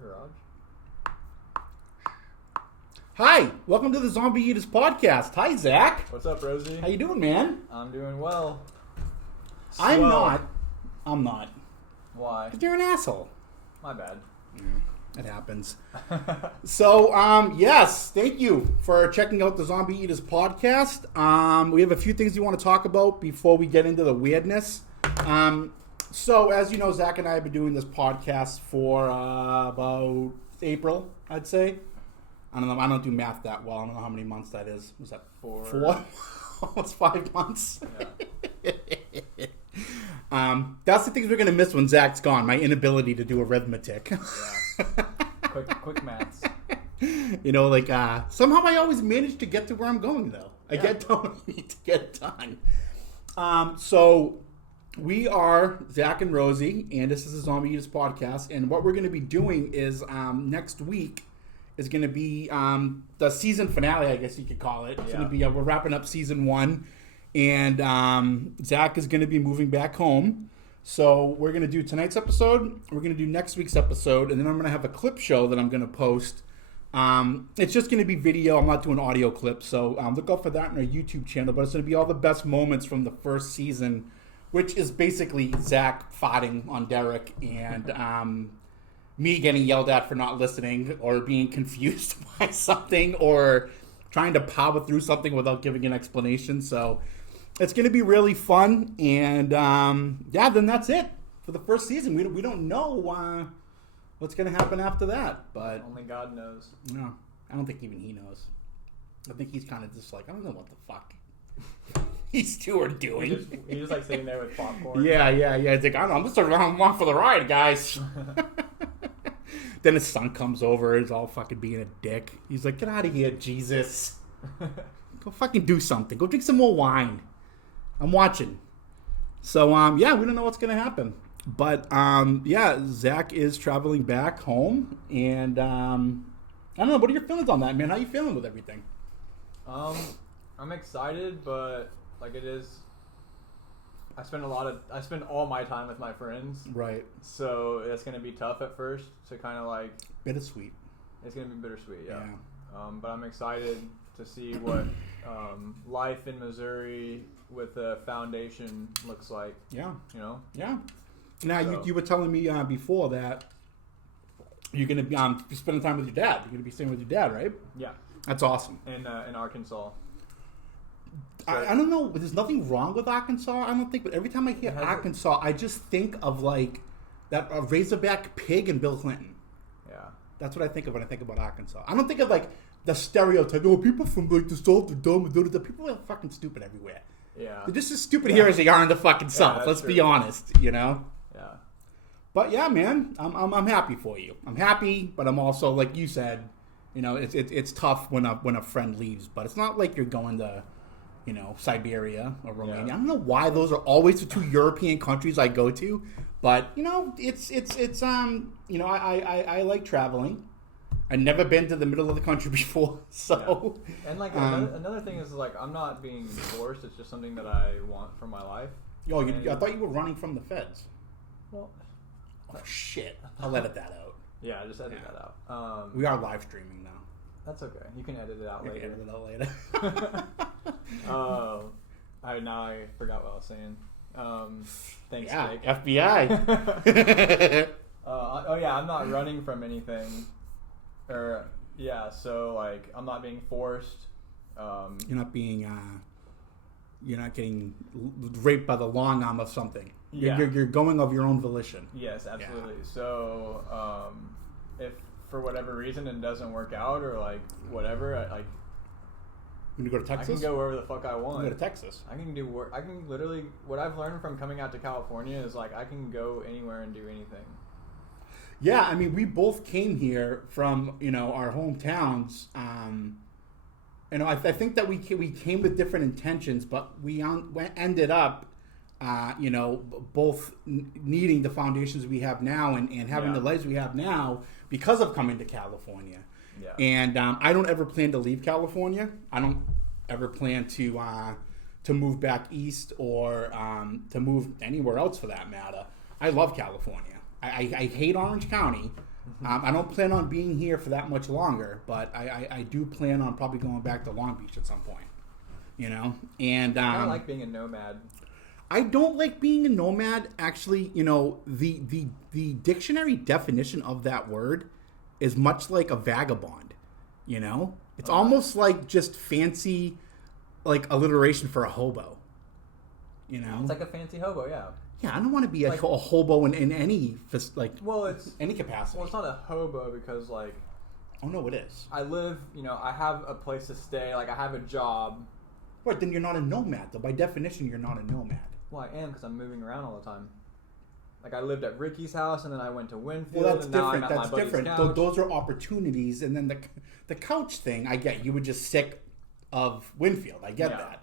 garage. Hi, welcome to the Zombie Eaters podcast. Hi, Zach. What's up, Rosie? How you doing, man? I'm doing well. I'm not. Why? Because you're an asshole. My bad. It happens. So, yes, thank you for checking out the Zombie Eaters podcast. We have a few things we want to talk about before we get into the weirdness. So, as you know, Zach and I have been doing this podcast for about April, I'd say. I don't know. I don't do math that well. I don't know how many months that is. Was that four? Almost 5 months. Yeah. That's the things we're going to miss when Zach's gone. My inability to do arithmetic. Yeah. Quick maths. You know, like, somehow I always manage to get to where I'm going, though. I get done what I need to get done. So, we are Zack and Rosie, and this is a Zombie Eaters podcast. And what we're going to be doing is next week is going to be the season finale, I guess you could call it. It's going to be, we're wrapping up season 1. And Zach is going to be moving back home. So we're going to do tonight's episode. We're going to do next week's episode. And then I'm going to have a clip show that I'm going to post. It's just going to be video. I'm not doing audio clips. So look out for that on our YouTube channel. But it's going to be all the best moments from the first season, which is basically Zach farting on Derek and me getting yelled at for not listening or being confused by something or trying to power through something without giving an explanation. So it's going to be really fun. And then that's it for the first season. We don't know what's going to happen after that. But only God knows. No, I don't think even he knows. I think he's kind of just like, I don't know what the fuck these two are doing. He's just like sitting there with popcorn. Yeah. It's like, I don't know, I'm just along for the ride, guys. Then his son comes over. He's all fucking being a dick. He's like, get out of here, Jesus. Go fucking do something. Go drink some more wine. I'm watching. So, we don't know what's going to happen. But, Zach is traveling back home. And, I don't know. What are your feelings on that, man? How you feeling with everything? I'm excited, but, like, it is... I spend all my time with my friends. Right. So it's going to be tough at first to kind of like... Bittersweet. It's going to be bittersweet, yeah. But I'm excited to see what life in Missouri with a foundation looks like. Yeah. You know? Yeah. Now, you were telling me before that you're going to be spending time with your dad. You're going to be staying with your dad, right? Yeah. That's awesome. In Arkansas. I don't know. There's nothing wrong with Arkansas, I don't think. But every time I hear Arkansas, I just think of like that Razorback pig and Bill Clinton. Yeah, that's what I think of when I think about Arkansas. I don't think of like the stereotype. Oh, people from like the South are dumb. The people are fucking stupid everywhere. Yeah, they're just as stupid here as they are in the fucking South. Let's be honest. You know. Yeah. But yeah, man, I'm happy for you. I'm happy, but I'm also, like you said, you know, it's tough when a friend leaves. But it's not like you're going to, you know, Siberia or Romania. I don't know why those are always the two European countries I go to, but you know, it's you know, I like traveling. I've never been to the middle of the country before, so. Yeah. And like another thing is like I'm not being forced. It's just something that I want for my life. Yo, I thought you were running from the feds. Well, oh shit! I'll edit that out. Yeah, just edit that out. We are live streaming now. That's okay. You can edit it out later. Edit it out later. I forgot what I was saying. Thanks, yeah, Jake. FBI. I'm not running from anything. So like I'm not being forced. You're not getting raped by the long arm of something. You're going of your own volition. Yes, absolutely. Yeah. So if for whatever reason it doesn't work out or like whatever, When you go to Texas? I can go wherever the fuck I want. You go to Texas. I can do work. I can literally, what I've learned from coming out to California is like I can go anywhere and do anything. Yeah, I mean, we both came here from, you know, our hometowns. You know, I think that we came with different intentions, but we ended up, you know, both needing the foundations we have now and having the lives we have now because of coming to California. Yeah. And I don't ever plan to leave California. I don't ever plan to move back east or to move anywhere else for that matter. I love California. I hate Orange County, I don't plan on being here for that much longer, but I do plan on probably going back to Long Beach at some point. You know, and I kind of like being a nomad. I don't like being a nomad. Actually, you know, the dictionary definition of that word is much like a vagabond. You know, it's almost like just fancy, like alliteration for a hobo. You know, it's like a fancy hobo, yeah. Yeah, I don't want to be a hobo in any any capacity. Well, it's not a hobo because like. Oh no, it is. I live, you know, I have a place to stay. Like I have a job. Right, then you're not a nomad, though. By definition, you're not a nomad. Well, I am because I'm moving around all the time. Like I lived at Ricky's house, and then I went to Winfield. Well, that's and different. Now I'm at my buddy's couch. Those are opportunities, and then the couch thing. I get you were just sick of Winfield. I get that,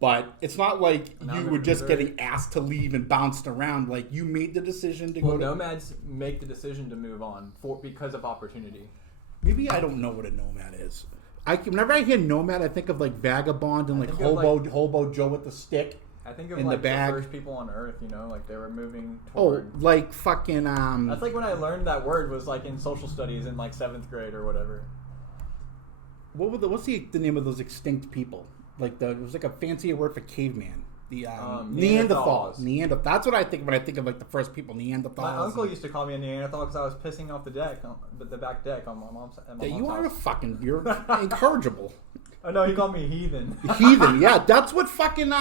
but it's not like you were just getting asked to leave and bounced around. Like you made the decision to go. Well, nomads make the decision to move on because of opportunity. Maybe I don't know what a nomad is. Whenever I hear nomad, I think of like vagabond and like hobo Joe with the stick. I think of in like the bag. First people on Earth, you know, like they were moving toward. Oh, like fucking. That's like when I learned that word was like in social studies in like 7th grade or whatever. What's the name of those extinct people? Like it was like a fancier word for caveman. The Neanderthals. That's what I think when I think of like the first people, Neanderthals. My uncle used to call me a Neanderthal because I was pissing off the back deck on my mom's house. You are you're incorrigible. Oh no, he called me heathen. Heathen, yeah, that's what fucking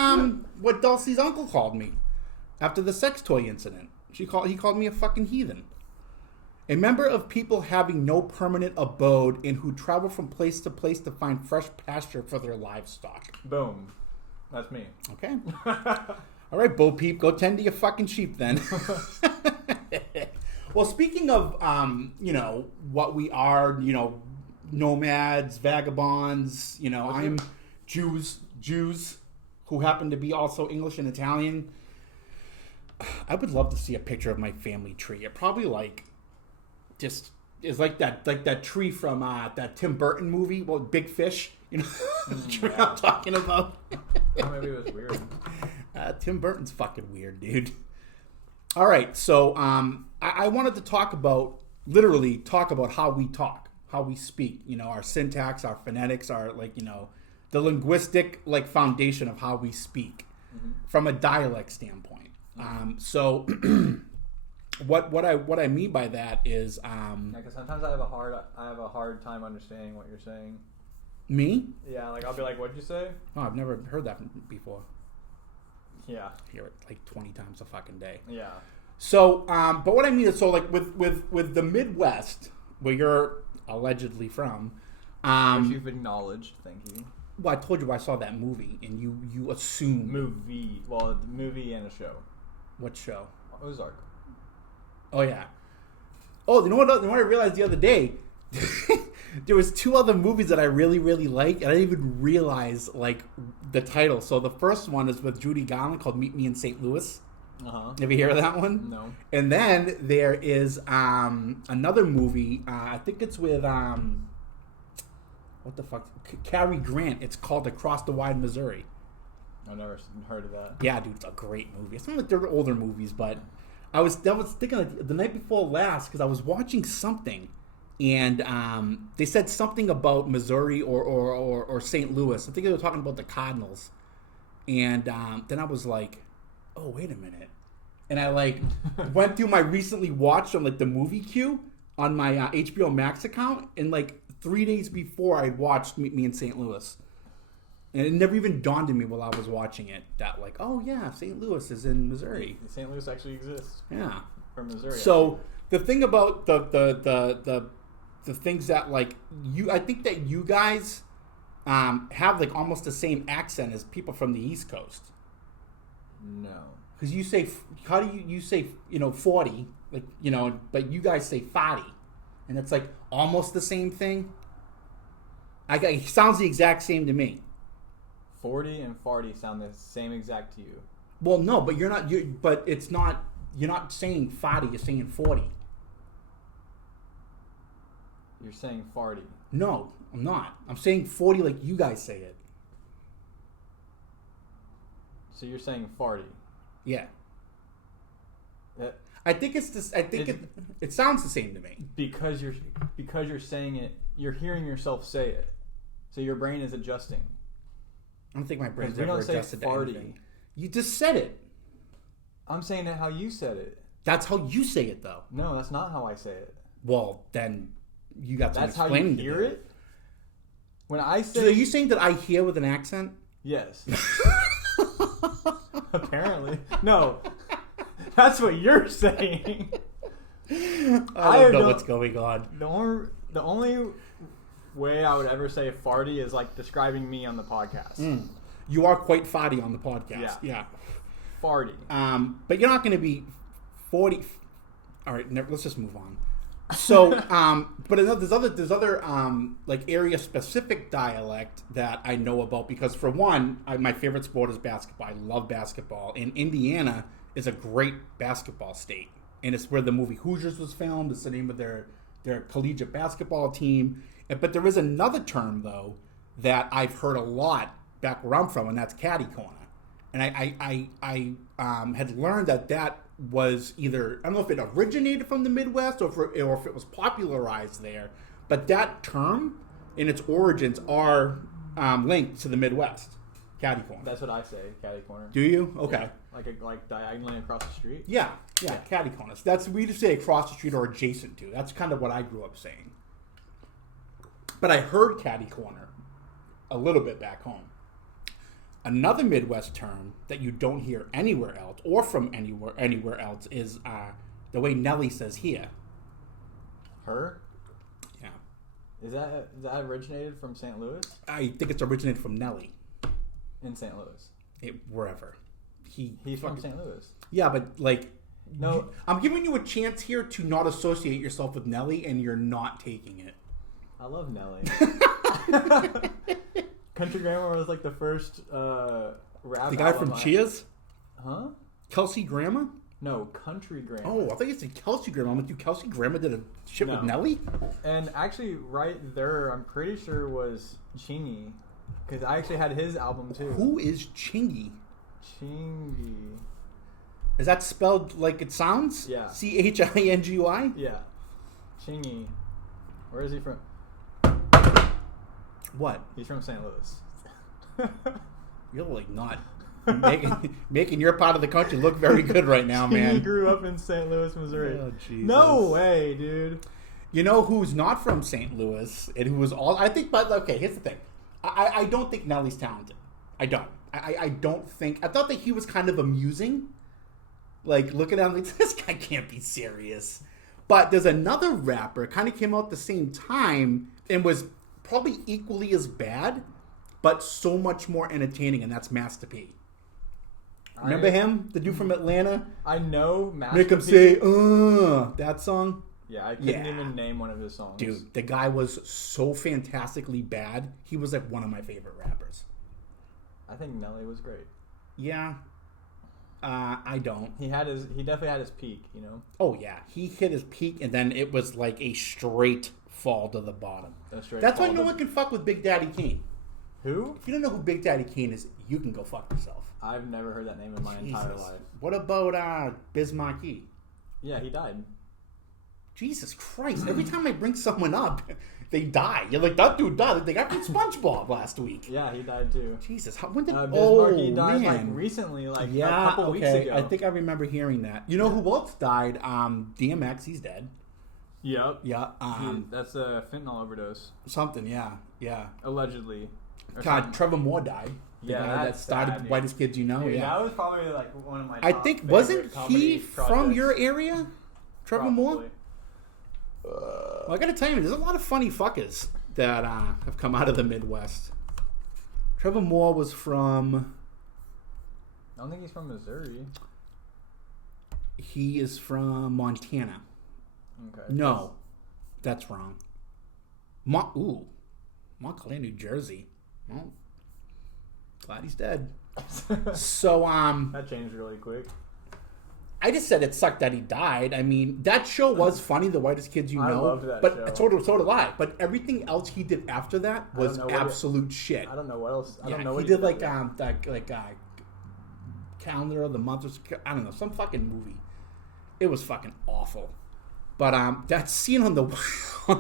what Dulcie's uncle called me after the sex toy incident. He called me a fucking heathen. A member of people having no permanent abode and who travel from place to place to find fresh pasture for their livestock. Boom. That's me. Okay. All right, Bo Peep, go tend to your fucking sheep then. Well, speaking of, you know, what we are, you know, nomads, vagabonds, you know, I'm Jews who happen to be also English and Italian. I would love to see a picture of my family tree. It probably like just is like that tree from that Tim Burton movie, Big Fish. You know the tree I'm talking about. Oh, maybe it was weird. Tim Burton's fucking weird, dude. All right, so I wanted to literally talk about how we talk, how we speak. You know, our syntax, our phonetics, our like, you know, the linguistic like foundation of how we speak from a dialect standpoint. So what I mean by that is because sometimes I have a hard time understanding what you're saying. Me? Yeah, like I'll be like, "What'd you say?" Oh, I've never heard that before. Yeah, I hear it like 20 times a fucking day. Yeah. So, but what I mean is, so like with the Midwest, where you're allegedly from, which you've acknowledged, thank you. Well, I told you I saw that movie, and you assume movie and a show. What show? Ozark. Oh yeah. Oh, you know what I realized the other day? There was 2 other movies that I really, really like, and I didn't even realize like the title. So the first one is with Judy Garland called Meet Me in St. Louis. Have you heard of that one? No. And then there is another movie. I think it's with what the fuck? Cary Grant. It's called Across the Wide Missouri. I've never heard of that. Yeah, dude, it's a great movie. It's not like they're older movies, but I was thinking like, the night before last because I was watching something. And they said something about Missouri or St. Louis. I think they were talking about the Cardinals. And then I was like, oh, wait a minute. And I like went through my recently watched on like the movie queue on my HBO Max account. And like 3 days before I watched Meet Me in St. Louis. And it never even dawned on me while I was watching it that like, oh yeah, St. Louis is in Missouri. St. Louis actually exists. Yeah. From Missouri. So the thing about the things that like I think that you guys have like almost the same accent as people from the East Coast. No, because you say, how do you say, you know, 40, like, you know, but you guys say 40, and it's like almost the same thing. It sounds the exact same to me. 40 and 40 sound the same exact to you. Well, no, but but it's not. You're not saying 40. You're saying 40. You're saying 40. No, I'm not. I'm saying 40 like you guys say it. So you're saying 40. Yeah. I think it's this. I think it sounds the same to me. Because you're saying it, you're hearing yourself say it, so your brain is adjusting. I don't think my brain's ever adjusted to anything. You just said it. I'm saying it how you said it. That's how you say it, though. No, that's not how I say it. Well, then you got some That's explaining how you hear to do. it? When I say... So are you saying that I hear with an accent? Yes. Apparently. No. That's what you're saying. I don't know what's going on. The only way I would ever say farty is like describing me on the podcast. You are quite farty on the podcast. Yeah. Farty. But you're not going to be 40. All right, let's just move on. So, but there's other like area specific dialect that I know about because for one, my favorite sport is basketball. I love basketball, and Indiana is a great basketball state, and it's where the movie Hoosiers was filmed. It's the name of their collegiate basketball team. But there is another term though that I've heard a lot back where I'm from, and that's catty corner. And I had learned that was either, I don't know if it originated from the Midwest or if it was popularized there, but that term and its origins are linked to the Midwest. Catty corner. That's what I say, catty corner. Do you? Okay. Yeah. Like diagonally across the street? Yeah, catty corners. We just say across the street or adjacent to. That's kind of what I grew up saying. But I heard catty corner a little bit back home. Another Midwest term that you don't hear anywhere else or from anywhere else is the way Nelly says here. Her? Yeah. Is that originated from St. Louis? I think it's originated from Nelly. In St. Louis? Wherever. He's from St. Louis. Yeah, but like... No. I'm giving you a chance here to not associate yourself with Nelly, and you're not taking it. I love Nelly. Country Grammar was like the first rap. The guy from Cheers? Huh? Kelsey Grammer? No, Country Grammar. Oh, I thought you said Kelsey Grammer. I'm like, Kelsey Grammer did a shit with Nelly? And actually, right there, I'm pretty sure was Chingy. Because I actually had his album too. Who is Chingy? Chingy. Is that spelled like it sounds? Yeah. Chingy? Yeah. Chingy. Where is he from? What? He's from St. Louis. You're like not making your part of the country look very good right now, man. He grew up in St. Louis, Missouri. Oh, Jesus. No way, dude. You know who's not from St. Louis and who was all... I think, but okay, here's the thing. I don't think Nelly's talented. I don't. I don't think... I thought that he was kind of amusing. Like, looking at him like, this guy can't be serious. But there's another rapper, kind of came out at the same time and was probably equally as bad, but so much more entertaining, and that's Master P. Remember him? The dude from Atlanta? I know Master P. Make him say, that song? Yeah, I couldn't even name one of his songs. Dude, the guy was so fantastically bad. He was like one of my favorite rappers. I think Nelly was great. Yeah. I don't. He definitely had his peak, you know? Oh, yeah. He hit his peak, and then it was like a straight fall to the bottom. That's why no one can fuck with Big Daddy Kane. Who? If you don't know who Big Daddy Kane is, you can go fuck yourself. I've never heard that name in my entire life. What about Biz Markie? Yeah, he died. Jesus Christ. Every time I bring someone up, they die. You're like, that dude died. They got from SpongeBob last week. Yeah, he died too. Jesus. When did... Biz Markie died like recently, like a couple weeks ago. I think I remember hearing that. You know who else died? DMX, he's dead. Yep. Yeah. That's a fentanyl overdose. Something, yeah. Allegedly. God, Trevor Moore died. The guy that started sad, Whitest Kids You Know. Dude, yeah. That was probably like one of my I think, wasn't he from your area? Trevor Moore? Well, I gotta tell you, there's a lot of funny fuckers that have come out of the Midwest. Trevor Moore was from... I don't think he's from Missouri. He is from Montana. Okay. No, that's wrong. Montclair, New Jersey. Well, glad he's dead. So, that changed really quick. I just said it sucked that he died. I mean, that show was funny, The Whitest Kids You Know. I loved that but show. So did I. But everything else he did after that was absolute shit. I don't know what else. I don't know he what did like calendar of the month. I don't know, some fucking movie. It was fucking awful. But that scene on the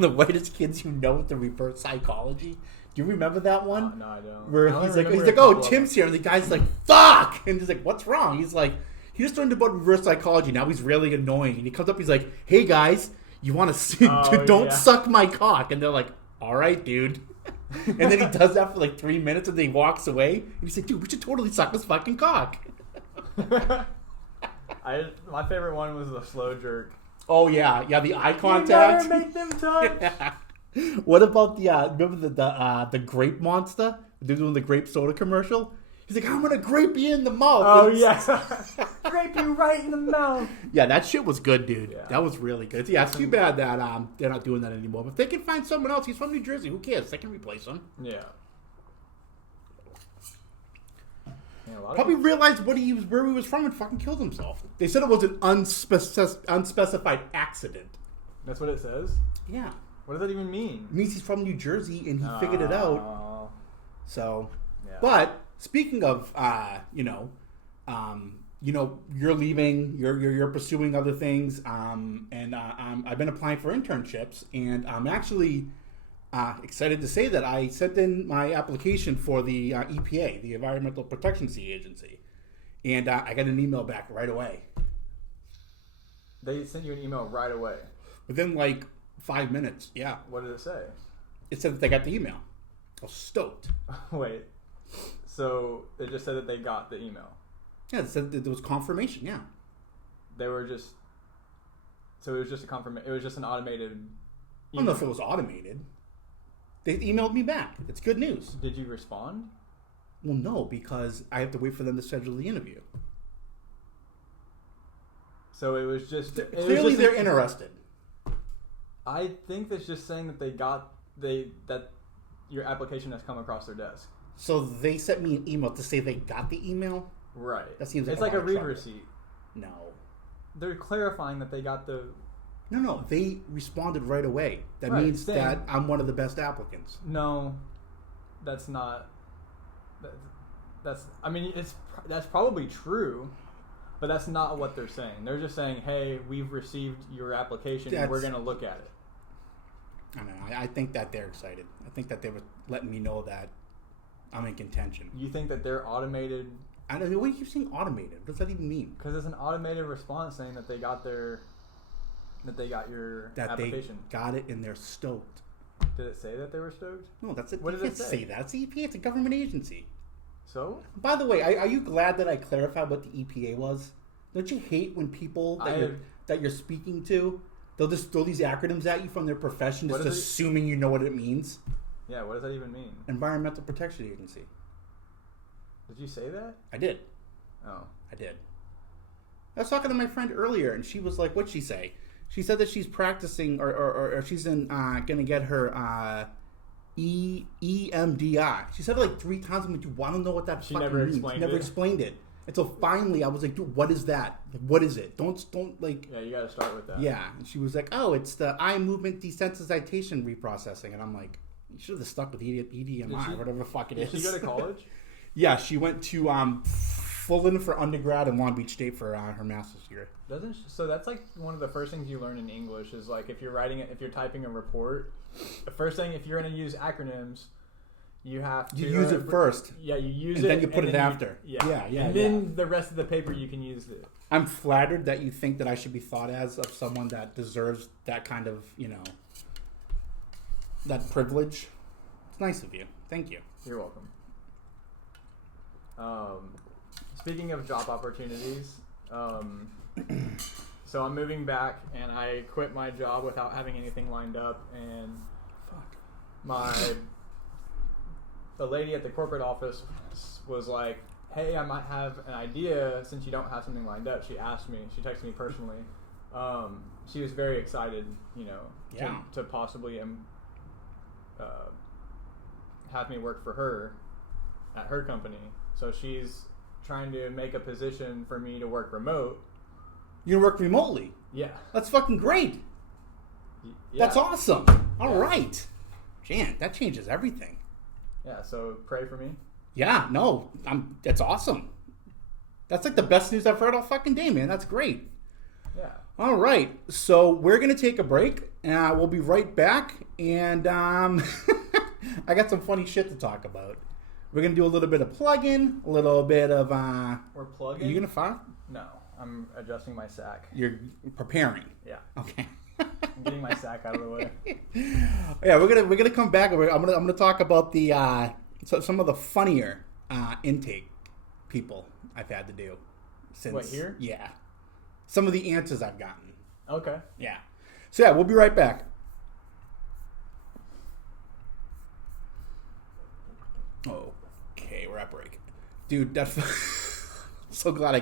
Whitest Kids You Know with the reverse psychology. Do you remember that one? No, I don't. Where he's like, oh, Tim's here, and the guy's like, fuck, and he's like, what's wrong? He's like, he just learned about reverse psychology. Now he's really annoying, and he comes up, he's like, hey guys, you want to don't suck my cock? And they're like, all right, dude. And then he does that for like 3 minutes, and then he walks away, and he's like, dude, we should totally suck this fucking cock. My favorite one was the slow jerk. Oh yeah, the eye contact. You never make them touch. Yeah. What about the remember the grape monster? They're doing the grape soda commercial. He's like, I'm gonna grape you in the mouth. Oh yeah, grape you right in the mouth. Yeah, that shit was good, dude. Yeah. That was really good. Yeah, it's too bad that they're not doing that anymore. But if they can find someone else, he's from New Jersey. Who cares? They can replace him. Yeah. Probably realized where he was from and fucking killed himself. They said it was an unspecified accident. That's what it says? Yeah. What does that even mean? It means he's from New Jersey and he figured it out. So, yeah. But speaking of, you're leaving, you're pursuing other things, and I've been applying for internships, and I'm actually excited to say that I sent in my application for the EPA, the Environmental Protection Agency, and I got an email back right away. They sent you an email right away? Within like 5 minutes, yeah. What did it say? It said that they got the email. I was stoked. Wait. So it just said that they got the email? Yeah, it said that there was confirmation, yeah. They were just... So it was just a confirmation. It was just an automated email. I don't know if it was automated. They emailed me back. It's good news. Did you respond? Well, no, because I have to wait for them to schedule the interview. So it was just... Clearly they're interested. I think that's just saying that that your application has come across their desk. So they sent me an email to say they got the email? Right. That seems like it's like a read receipt. No. They're clarifying that they got the... No. They responded right away. That means that I'm one of the best applicants. No. That's not... That's... I mean, that's probably true, but that's not what they're saying. They're just saying, hey, we've received your application and we're going to look at it. I don't know. I think that they're excited. I think that they were letting me know that I'm in contention. You think that they're automated... I don't know. What do you keep saying automated? What does that even mean? Because it's an automated response saying that they got your application. They got it and they're stoked. Did it say that they were stoked? No, that's it. What did it say? That. It's the EPA. It's a government agency. So? By the way, are you glad that I clarified what the EPA was? Don't you hate when people that you're speaking to, they'll just throw these acronyms at you from their profession, just assuming you know what it means? Yeah, what does that even mean? Environmental Protection Agency. Did you say that? I did. Oh. I did. I was talking to my friend earlier, and she was like, what'd she say? She said that she's practicing, or she's going to get her EMDR. She said it like 3 times. I'm like, you want to know what that fucking means? She never explained it. And so finally, I was like, dude, what is that? Like, what is it? Don't like... Yeah, you got to start with that. Yeah. And she was like, oh, it's the eye movement desensitization reprocessing. And I'm like, you should have stuck with EDMI, whatever the fuck it is. Did she go to college? Yeah, she went to Fulton for undergrad and Long Beach State for her master's degree. So that's like one of the first things you learn in English is like if you're typing a report, the first thing, if you're going to use acronyms, you have to... You use it first. Yeah, you use and it. then you put it after. Yeah. And then the rest of the paper you can use it. I'm flattered that you think that I should be thought as of someone that deserves that kind of, that privilege. It's nice of you. Thank you. You're welcome. Speaking of job opportunities, so I'm moving back and I quit my job without having anything lined up, and the lady at the corporate office was like, hey, I might have an idea since you don't have something lined up. She texted me personally. She was very excited, to possibly have me work for her at her company. So she's trying to make a position for me to work remote. You can work remotely? Yeah. That's fucking great. Yeah. That's awesome. All right. Jan, that changes everything. Yeah, so pray for me. Yeah, no, that's awesome. That's like the best news I've heard all fucking day, man. That's great. Yeah. All right. So we're going to take a break. We'll be right back. And I got some funny shit to talk about. We're going to do a little bit of plugging, a little bit of... We're plugging? Are you going to fart? No. I'm adjusting my sack. You're preparing? Yeah. Okay. I'm getting my sack out of the way. Yeah, we're gonna come back. I'm gonna talk about the some of the funnier intake people I've had to do since. What, here? Yeah, some of the answers I've gotten. Okay. Yeah. So yeah, we'll be right back. Okay, we're at break, dude. That's so glad I.